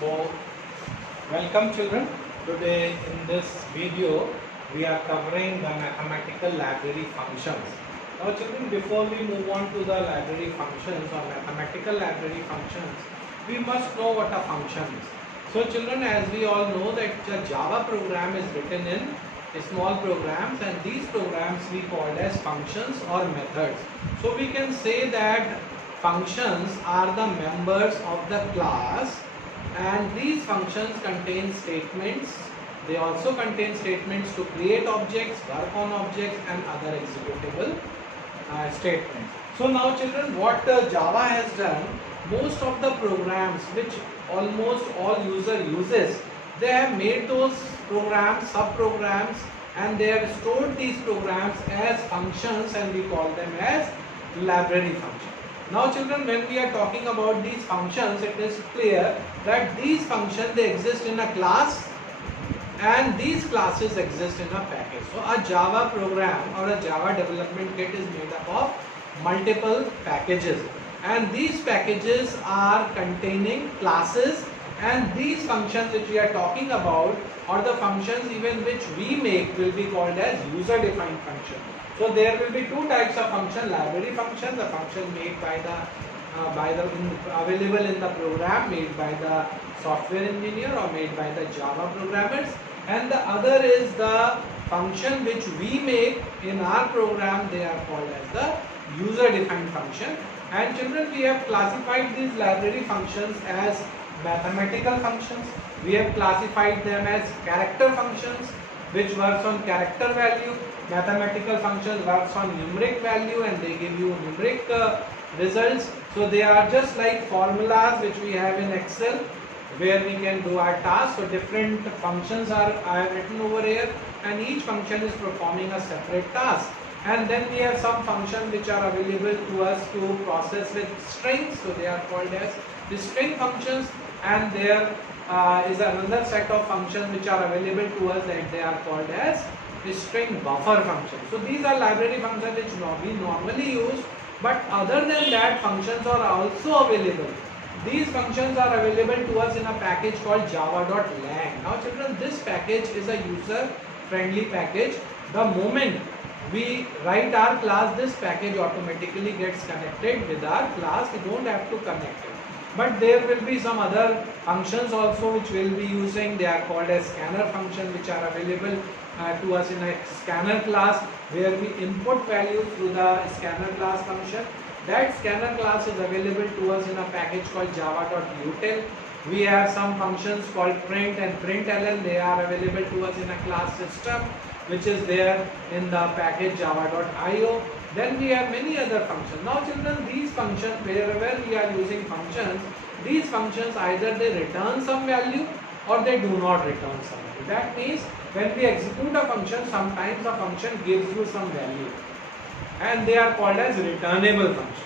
So, welcome children. Today in this video we are covering the mathematical library functions. Now children, before we move on to the library functions or mathematical library functions, we must know what a function is. So children, as we all know that the Java program is written in small programs, and these programs we call as functions or methods. So we can say that functions are the members of the class, and these functions contain statements. They also contain statements to create objects, work on objects, and other executable statements. So now children, what Java has done, most of the programs which almost all user uses, they have made those programs sub-programs, and they have stored these programs as functions, and we call them as library functions. Now children, when we are talking about these functions, it is clear that these functions, they exist in a class, and these classes exist in a package. So a Java program or a Java development kit is made up of multiple packages, and these packages are containing classes, and these functions which we are talking about, or the functions even which we make, will be called as user defined function. So there will be two types of function: library function, the function made by the available in the program, made by the software engineer or made by the Java programmers, and the other is the function which we make in our program. They are called as the user defined function. And children, we have classified these library functions as mathematical functions. We have classified them as character functions, which works on character value. Mathematical functions works on numeric value, and they give you numeric results. So they are just like formulas which we have in Excel, where we can do our tasks. So different functions I have written over here, and each function is performing a separate task. And then we have some functions which are available to us to process with strings. So they are called as the string functions, and there is another set of functions which are available to us, and they are called as the string buffer function. So these are library functions which we normally use, but other than that, functions are also available. These functions are available to us in a package called java.lang. Now children, this package is a user friendly package. The moment we write our class, this package automatically gets connected with our class. We don't have to connect it. But there will be some other functions also which we'll be using. They are called as scanner functions, which are available to us in a scanner class, where we input value through the scanner class function. That scanner class is available to us in a package called java.util. We have some functions called print and println. They are available to us in a class system, which is there in the package java.io. Then we have many other functions. Now children, these functions, wherever we are using functions, these functions either they return some value or they do not return some value. That means when we execute a function, sometimes a function gives you some value, and they are called as returnable function.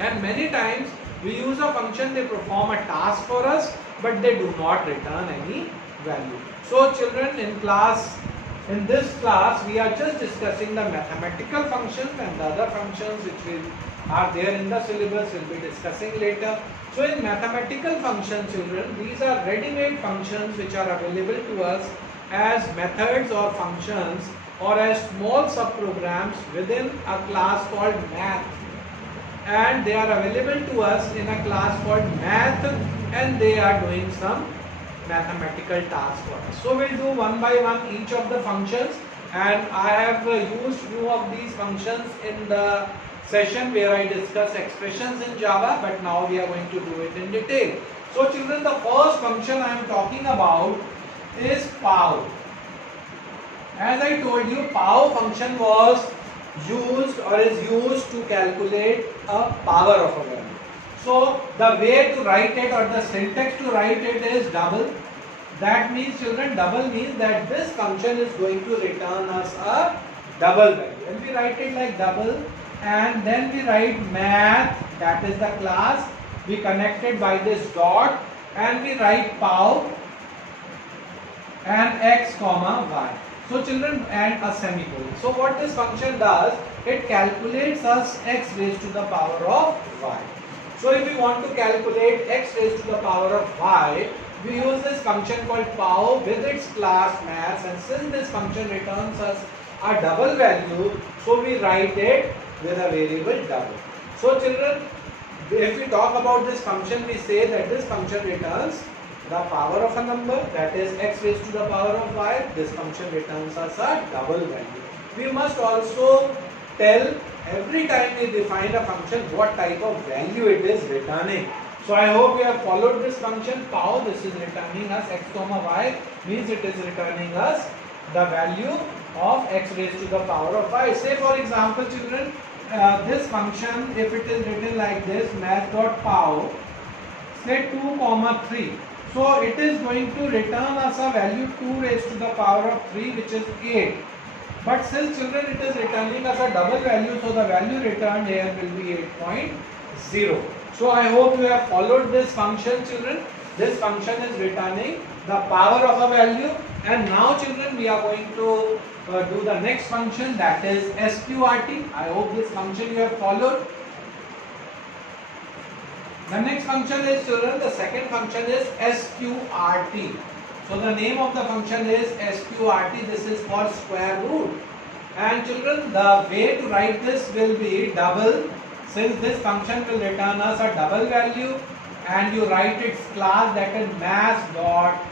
And many times we use a function, they perform a task for us, but they do not return any value. So children, in this class we are just discussing the mathematical functions, and the other functions which are there in the syllabus will be discussing later. So in mathematical functions, children, these are ready-made functions which are available to us as methods or functions, or as small subprograms within a class called math, and they are available to us in a class called math, and they are doing some mathematical tasks for us. So we'll do one by one each of the functions, and I have used few of these functions in the session where I discuss expressions in Java, but now we are going to do it in detail. So children, the first function I am talking about is pow. As I told you, pow function was used or is used to calculate a power of a value. So the way to write it, or the syntax to write it, is double. That means children, double means that this function is going to return us a double value. And we write it like double, and then we write math, that is the class, we connect it by this dot, and we write pow and x comma y. So children, and a semicolon. So what this function does, it calculates us x raised to the power of y. So if we want to calculate x raised to the power of y, we use this function called pow with its class maths, and since this function returns us a double value, so we write it with a variable double. So children, if we talk about this function, we say that this function returns the power of a number, that is x raised to the power of y. This function returns us a double value. We must also tell every time we define a function what type of value it is returning. So I hope you have followed this function pow. This is returning us x comma y, means it is returning us the value of x raised to the power of y. Say for example children, this function, if it is written like this, math.pow, say 2 comma 3. So it is going to return us a value 2 raised to the power of 3, which is 8. But since children it is returning us a double value, so the value returned here will be 8.0. So I hope you have followed this function children. This function is returning the power of a value, and now children we are going to do the next function, that is sqrt. I hope this function you have followed. The next function is children, the second function is sqrt. So the name of the function is sqrt. This is for square root. And children, the way to write this will be double. Since this function will return us a double value, and you write its class, that is maths.sqrt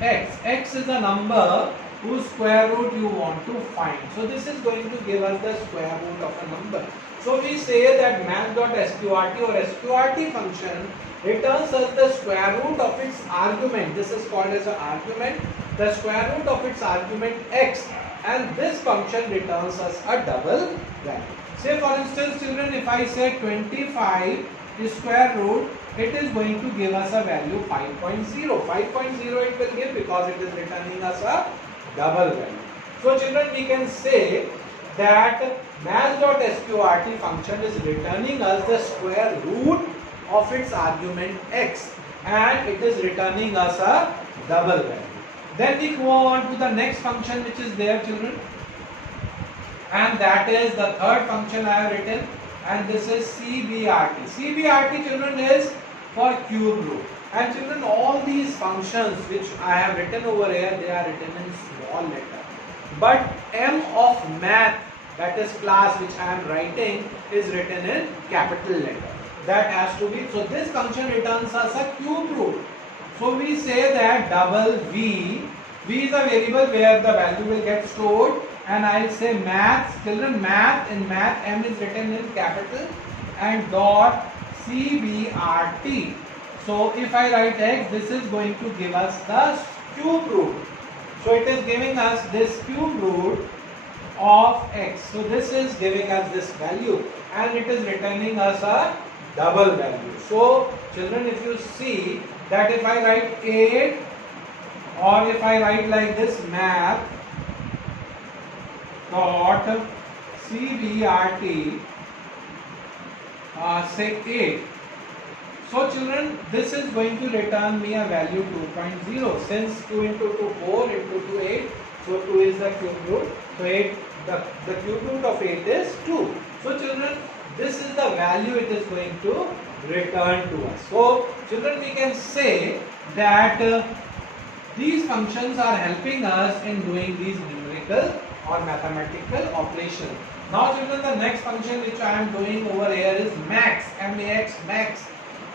x. X is a number whose square root you want to find. So this is going to give us the square root of a number. So we say that math.sqrt or sqrt function returns us the square root of its argument. This is called as an argument, the square root of its argument x, and this function returns us a double value. Say for instance children, if I say 25 is square root, it is going to give us a value 5.0. 5.0 it will give because it is returning us a double value. So children, we can say that math.sqrt function is returning us the square root of its argument x, and it is returning us a double value. Then we go on to the next function which is there children, and that is the third function I have written, and this is cbrt. cbrt children is for cube root. And children, all these functions which I have written over here, they are written in small letter, but m of math, that is class which I am writing, is written in capital letter. That has to be, so this function returns us a cube root. So we say that double v is a variable where the value will get stored, and I will say maths, children, math, in math m is written in capital, and dot cbrt. So if I write x, this is going to give us the cube root. So it is giving us this cube root of x. So this is giving us this value, and it is returning us a double value. So children, if you see that if I write 8, or if I write like this, math dot cbrt, say 8. So children, this is going to return me a value 2.0. Since 2 into 2, 4 into 2, 8. So 2 is the cube root. So 8, the cube root of 8 is 2. So children, this is the value it is going to return to us. So children, we can say that these functions are helping us in doing these numerical or mathematical operations. Now children, the next function which I am doing over here is max, max, max.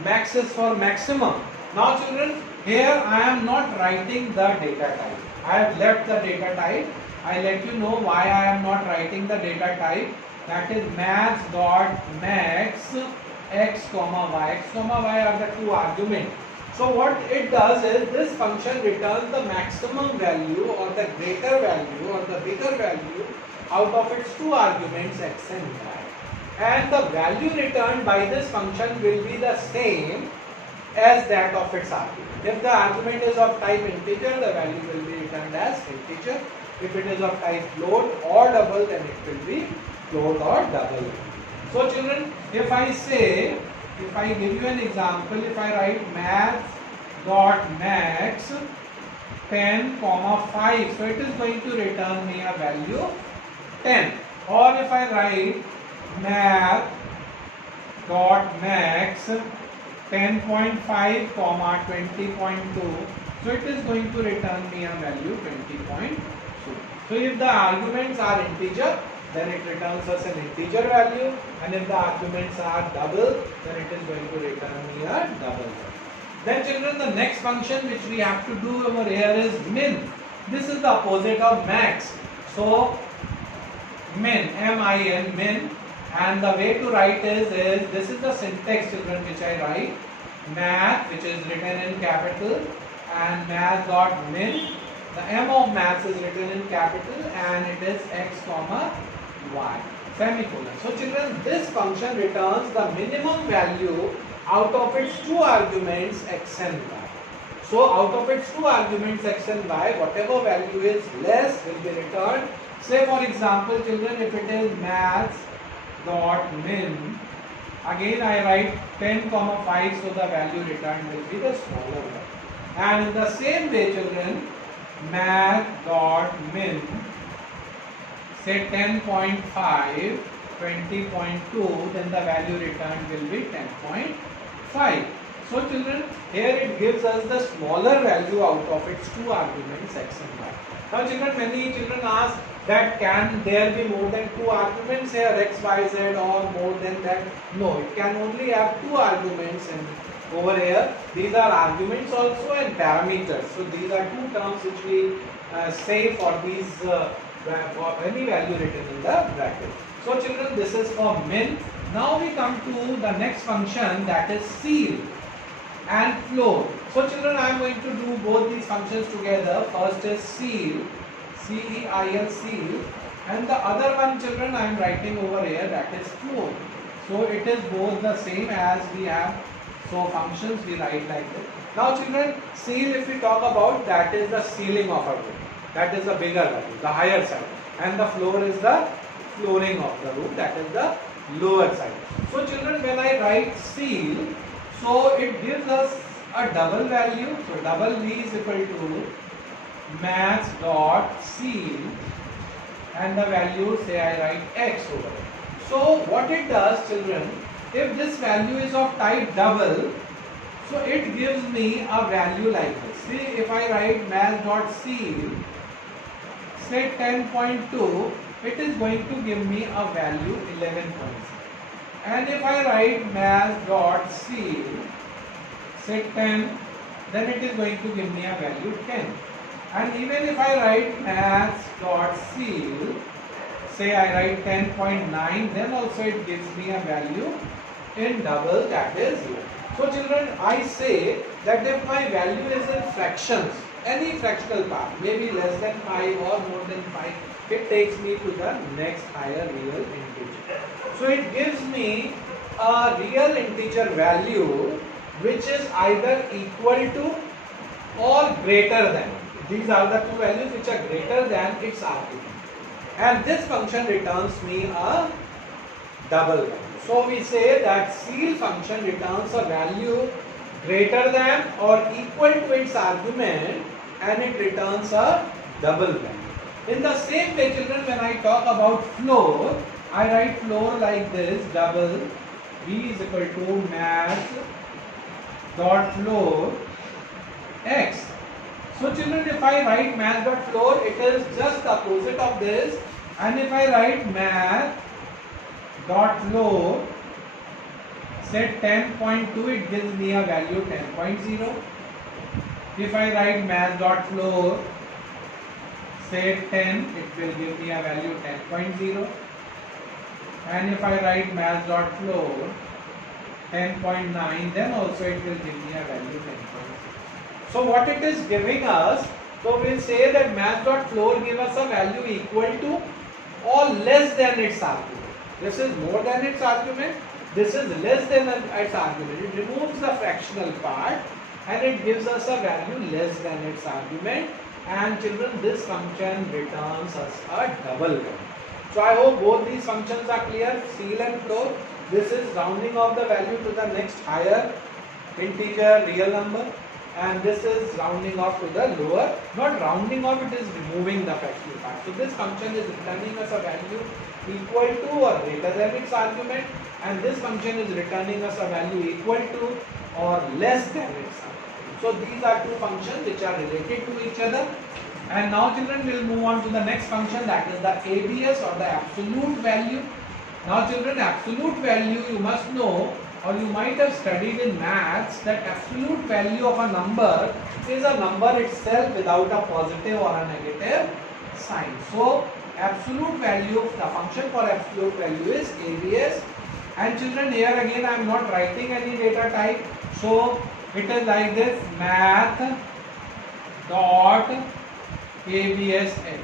Max is for maximum. Now children, here I am not writing the data type. I have left the data type. I let you know why I am not writing the data type. That is maths.max x comma y. X comma y are the two arguments. So what it does is, this function returns the maximum value or the greater value or the bigger value out of its two arguments x and y. And the value returned by this function will be the same as that of its argument. If the argument is of type integer, the value will be returned as integer. If it is of type float or double, then it will be float or double. So children, if I say, if I give you an example, if I write maths.max 10, 5, so it is going to return me a value 10. Or if I write maths.max 10.5 comma 20.2. So it is going to return me a value 20.2. So if the arguments are integer, then it returns us an integer value, and if the arguments are double, then it is going to return me a double value. Then children, the next function which we have to do over here is min. This is the opposite of max. So min, M-I-N, min, and the way to write is this is the syntax, children, which I write. Math, which is written in capital, and math dot min. The M of maths is written in capital, and it is x comma y, semicolon. So children, this function returns the minimum value out of its two arguments x and y. So out of its two arguments x and y, whatever value is less will be returned. Say for example, children, if it is maths dot min, again I write 10 comma 5, so the value returned will be the smaller one. And in the same way, children, math dot min, say 10.5, 20.2, then the value returned will be 10.5. So children, here it gives us the smaller value out of its two arguments x and y. Now children, many children ask that can there be more than two arguments here, x, y, z, or more than that? No, it can only have two arguments, and over here these are arguments also and parameters. So these are two terms which we say for these for any value written in the bracket. So children, this is for min. Now we come to the next function, that is ceil and floor. So children, I am going to do both these functions together. First is ceil, C-E-I-L, ceil, and the other one, children, I am writing over here, that is floor. So it is both the same as we have. So functions we write like this. Now children, ceil, if we talk about, that is the ceiling of a room. That is the bigger value, the higher side. And the floor is the flooring of the room, that is the lower side. So children, when I write ceil, so it gives us a double value. So double V is equal to maths dot ceil, and the value, say I write x over it. So what it does, children, if this value is of type double, so it gives me a value like this. See, if I write maths dot ceil, say 10.2, it is going to give me a value 11.6. And if I write maths dot ceil, say 10, then it is going to give me a value 10. And even if I write maths dot ceil, say I write 10.9, then also it gives me a value in double, that is 0. So children, I say that if my value is in fractions, any fractional part, maybe less than 5 or more than 5, it takes me to the next higher real integer. So it gives me a real integer value which is either equal to or greater than. These are the two values which are greater than its argument. And this function returns me a double value. So we say that ceil function returns a value greater than or equal to its argument, and it returns a double value. In the same way, children, when I talk about floor, I write floor like this, double V is equal to maths dot floor x. So children, if I write maths dot floor, it is just the opposite of this. And if I write math dot floor, say 10.2, it gives me a value 10.0. If I write math dot floor, say 10, it will give me a value 10.0. And if I write math dot floor 10.9, then also it will give me a value 10.0. So what it is giving us, so we'll say that math dot floor give us a value equal to or less than its argument. This is more than its argument, this is less than its argument. It removes the fractional part and it gives us a value less than its argument. And children, this function returns us a double value. So I hope both these functions are clear, ceil and floor. This is rounding off the value to the next higher integer real number, and this is rounding off to the lower, not rounding off, it is removing the fractional part. So this function is returning us a value equal to or greater than its argument, and this function is returning us a value equal to or less than its sum. So these are two functions which are related to each other. And now children, we'll move on to the next function, that is the ABS or the absolute value. Now children, absolute value, you must know, or you might have studied in maths, that absolute value of a number is a number itself without a positive or a negative sign. So absolute value, the function for absolute value is ABS. And children, here again I am not writing any data type, so it is like this: math dot ABSX.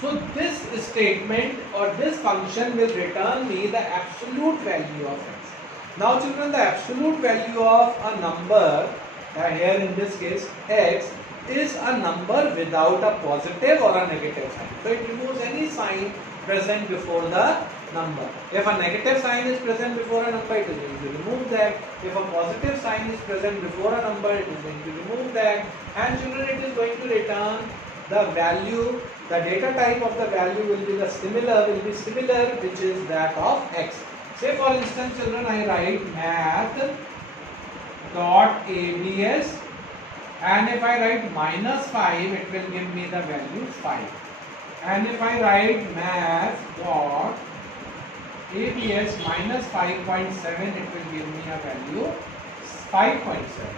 So this statement or this function will return me the absolute value of x. Now children, the absolute value of a number, here in this case x, is a number without a positive or a negative sign. So it removes any sign present before the number. If a negative sign is present before a number, it is going to remove that. If a positive sign is present before a number, it is going to remove that. And children, it is going to return the value, the data type of the value will be similar, which is that of x. Say for instance children, I write math dot ABS, and if I write -5, it will give me the value 5. And if I write math dot ABS -5.7, it will give me a value 5.7.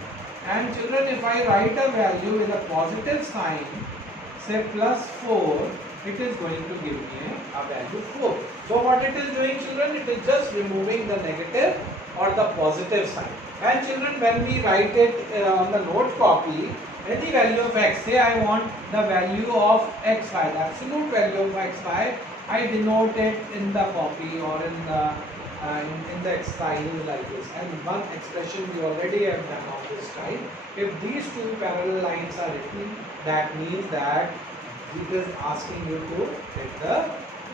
And children, if I write a value with a positive sign, say +4, it is going to give me a value 4. So what it is doing children, it is just removing the negative or the positive sign. And children, when we write it on the note copy, any value of x, say I want the value of xy, the absolute value of xy, I denote it in the copy or in the exercise like this. And one expression we already have done on this type. If these two parallel lines are written, that means that it is asking you to get the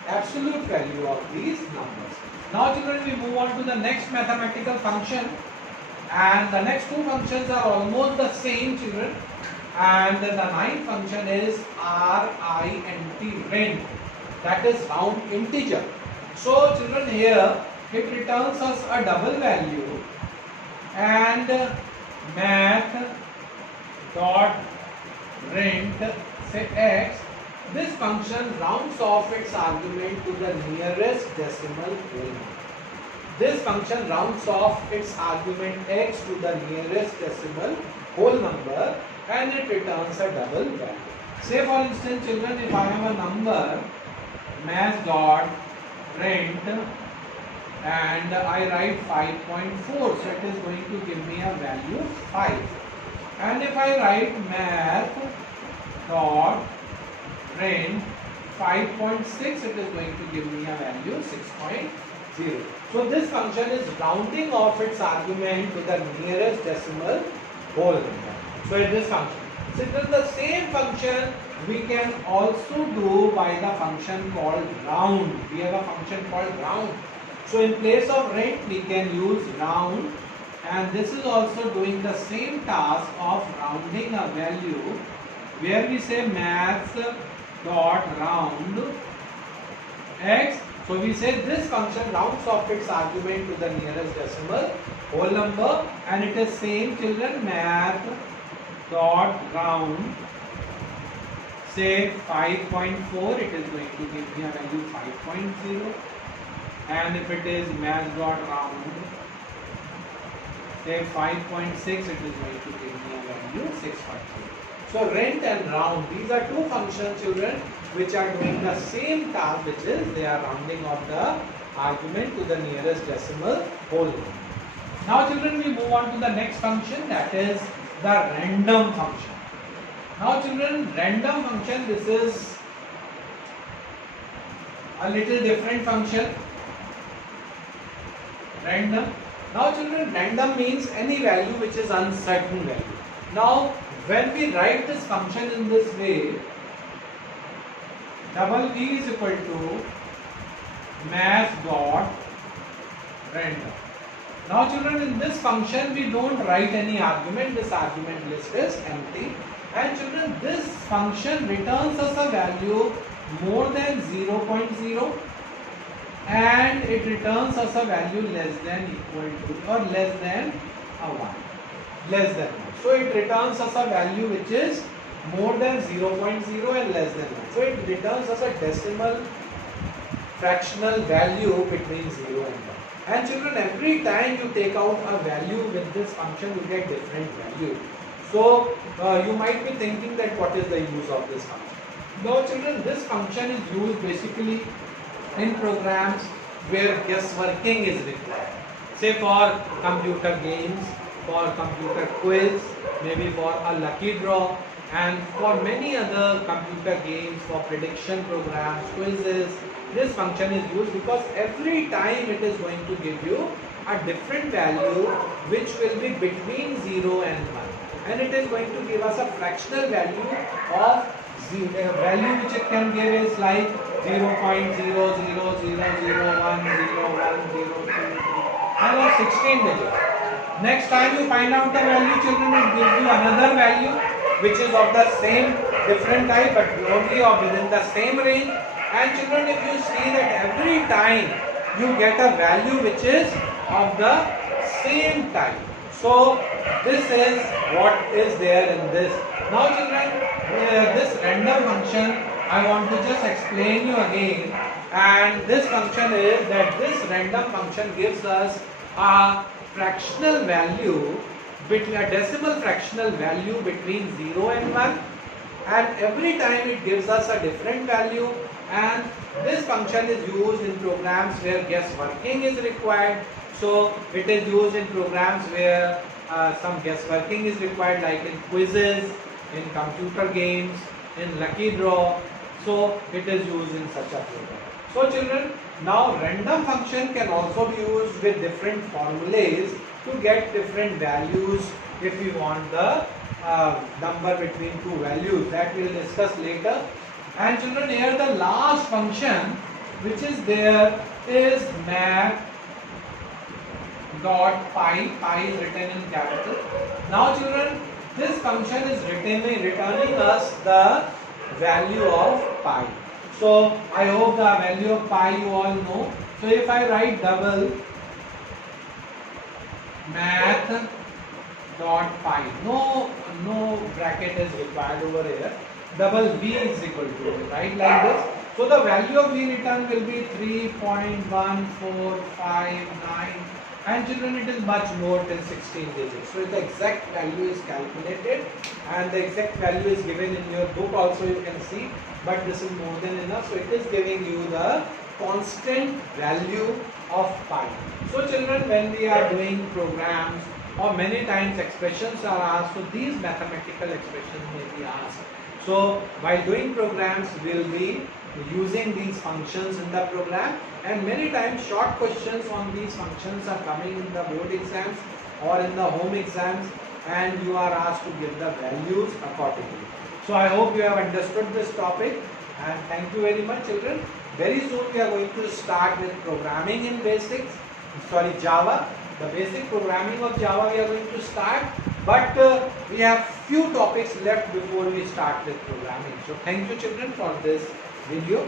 absolute value of these numbers. Now children, we move on to the next mathematical function, and the next two functions are almost the same children, and the ninth function is RINT, rent, that is round integer. So children, here it returns us a double value, and math dot rent, say x, this function rounds off its argument to the nearest decimal whole number. This function rounds off its argument x to the nearest decimal whole number, and it returns a double value. Say for instance children, if I have a number math dot rent and I write 5.4, so it is going to give me a value 5. And if I write math dot rent 5.6, it is going to give me a value 6.0. So this function is rounding off its argument to the nearest decimal whole number. So in this function, so it is the same function we can also do by the function called round. We have a function called round. So in place of rent, we can use round, and this is also doing the same task of rounding a value, where we say math dot round x. So we say this function rounds off its argument to the nearest decimal whole number, and it is same children, math dot round, say 5.4, it is going to give me a value 5.0. And if it is math dot round, say 5.6, it is going to give me a value 6.0. So rent and round, these are two functions children which are doing the same task, which is they are rounding off the argument to the nearest decimal whole number. Now children, we move on to the next function, that is the random function. Now children, random function, this is a little different function. Random. Now children, random means any value which is uncertain value. Now when we write this function in this way, double E is equal to math dot random. Now children, in this function we don't write any argument, this argument list is empty, and children, this function returns us a value more than 0.0, and it returns us a value less than equal to or less than a 1. less than 1. So it returns us a value which is more than 0.0 and less than 1. So it returns us a decimal fractional value between 0 and 1. And children, every time you take out a value with this function, you get different value. So you might be thinking that what is the use of this function? Now children, this function is used basically in programs where guessworking is required. Say for computer games, for computer quiz, maybe for a lucky draw, and for many other computer games, for prediction programs, quizzes. This function is used because every time it is going to give you a different value which will be between 0 and 1, and it is going to give us a fractional value of 0. A value which it can give is like 0.0000101012 and 16 digits. Next time you find out the value, children, it gives you another value which is of the same different type but only of within the same range. And children, if you see that every time you get a value which is of the same type. So this is what is there in this. Now children, this random function I want to just explain you again, and this function is that this random function gives us a fractional value between a decimal fractional value between 0 and 1, and every time it gives us a different value. And this function is used in programs where guessworking is required. So it is used in programs where some guessworking is required, like in quizzes, in computer games, in lucky draw. So it is used in such a program. So children, now random function can also be used with different formulas to get different values if we want the number between two values. That we will discuss later. And children, here the last function which is there is math dot pi. Pi is written in capital. Now children, this function is returning us the value of pi. So I hope the value of pi you all know. So if I write double math dot pi, no bracket is required over here. Double v is equal to, right, like this. So the value of v return will be 3.1459, and children, it is much more than 16 digits. So the exact value is calculated and the exact value is given in your book also, you can see, but this is more than enough. So it is giving you the constant value of pi. So children, when we are doing programs or many times expressions are asked, so these mathematical expressions may be asked. So while doing programs, we will be using these functions in the program, and many times short questions on these functions are coming in the board exams or in the home exams, and you are asked to give the values accordingly. So I hope you have understood this topic, and thank you very much children. Very soon we are going to start with programming in Java. The basic programming of Java we are going to start, but we have few topics left before we start with programming. So thank you children for this video.